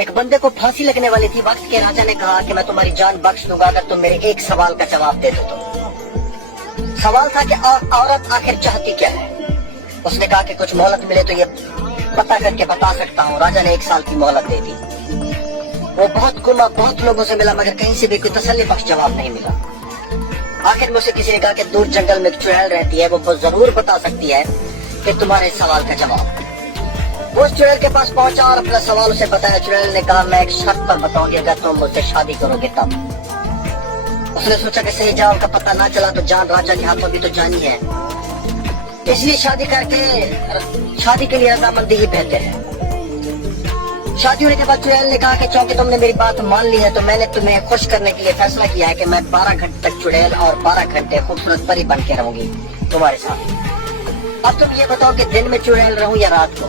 ایک بندے کو پھانسی لگنے والی تھی، وقت کے راجا نے کہا کہ میں تمہاری جان بخش دوں گا اگر تم میرے ایک سوال کا جواب دے دو تو۔ سوال تھا کہ عورت آخر چاہتی کیا ہے؟ اس نے کہا کہ کچھ مہلت ملے تو یہ پتہ کر کے بتا سکتا ہوں۔ راجا نے 1 سال کی مہلت دے دی۔ وہ بہت گھوما، بہت لوگوں سے ملا، مگر کہیں سے بھی کوئی تسلی بخش جواب نہیں ملا۔ آخر مجھ سے کسی نے کہا کہ دور جنگل میں ایک چڑیل رہتی ہے، وہ ضرور بتا سکتی ہے کہ تمہارے سوال کا جواب۔ وہ اس چڑیل کے پاس پہنچا اور اپنا سوال اسے بتایا۔ چڑیل نے کہا میں ایک شرط پر بتاؤں گی، اگر تم مجھ سے شادی کرو گے تب۔ اس نے سوچا کہ صحیح جواب کا پتہ نہ چلا تو جان راجا کے ہاتھوں بھی تو جانی ہے، اس لیے شادی کے لیے رضامندی ہی بہتر ہے۔ شادی ہونے کے بعد چڑیل نے کہا کہ چونکہ تم نے میری بات مان لی ہے تو میں نے تمہیں خوش کرنے کے لیے فیصلہ کیا ہے کہ میں 12 گھنٹے تک چڑیل اور 12 گھنٹے خوبصورت پری بن کے رہوں گی تمہارے ساتھ۔ اب تم یہ بتاؤ کہ دن میں چڑیل رہوں یا رات کو؟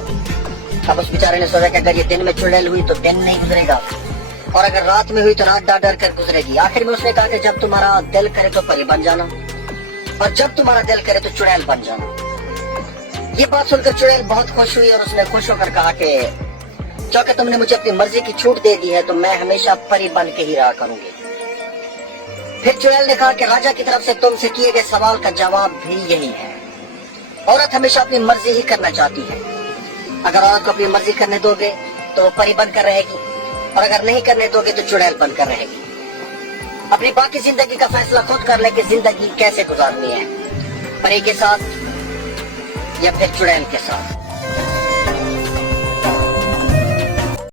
اب اس بیچارے نے سوچا کہ اگر یہ دن میں چڑیل ہوئی تو دن نہیں گزرے گا، اور اگر رات میں ہوئی تو رات ڈر کر گزرے گی۔ آخر میں اس نے کہا کہ جب تمہارا دل کرے تو پری بن جانا، اور جب تمہارا دل کرے تو چڑیل بن جانا۔ یہ بات سن کر چڑیل بہت خوش ہوئی اور اس نے خوش ہو کر کہا کہ چونکہ تم نے مجھے اپنی مرضی کی چھوٹ دے دی ہے تو میں ہمیشہ پری بن کے ہی رہا کروں گی۔ پھر چڑیل نے کہا کہ راجا کی طرف سے تم سے کیے گئے سوال کا جواب بھی یہی ہے، عورت ہمیشہ اپنی مرضی ہی کرنا چاہتی ہے۔ اگر عورت کو اپنی مرضی کرنے دو گے تو وہ پری بن کر رہے گی، اور اگر نہیں کرنے دو گے تو چڑیل بن کر رہے گی۔ اپنی باقی زندگی کا فیصلہ خود کر لے کہ زندگی کیسے گزارنی ہے، پری کے ساتھ یا پھر چڑیل کے ساتھ۔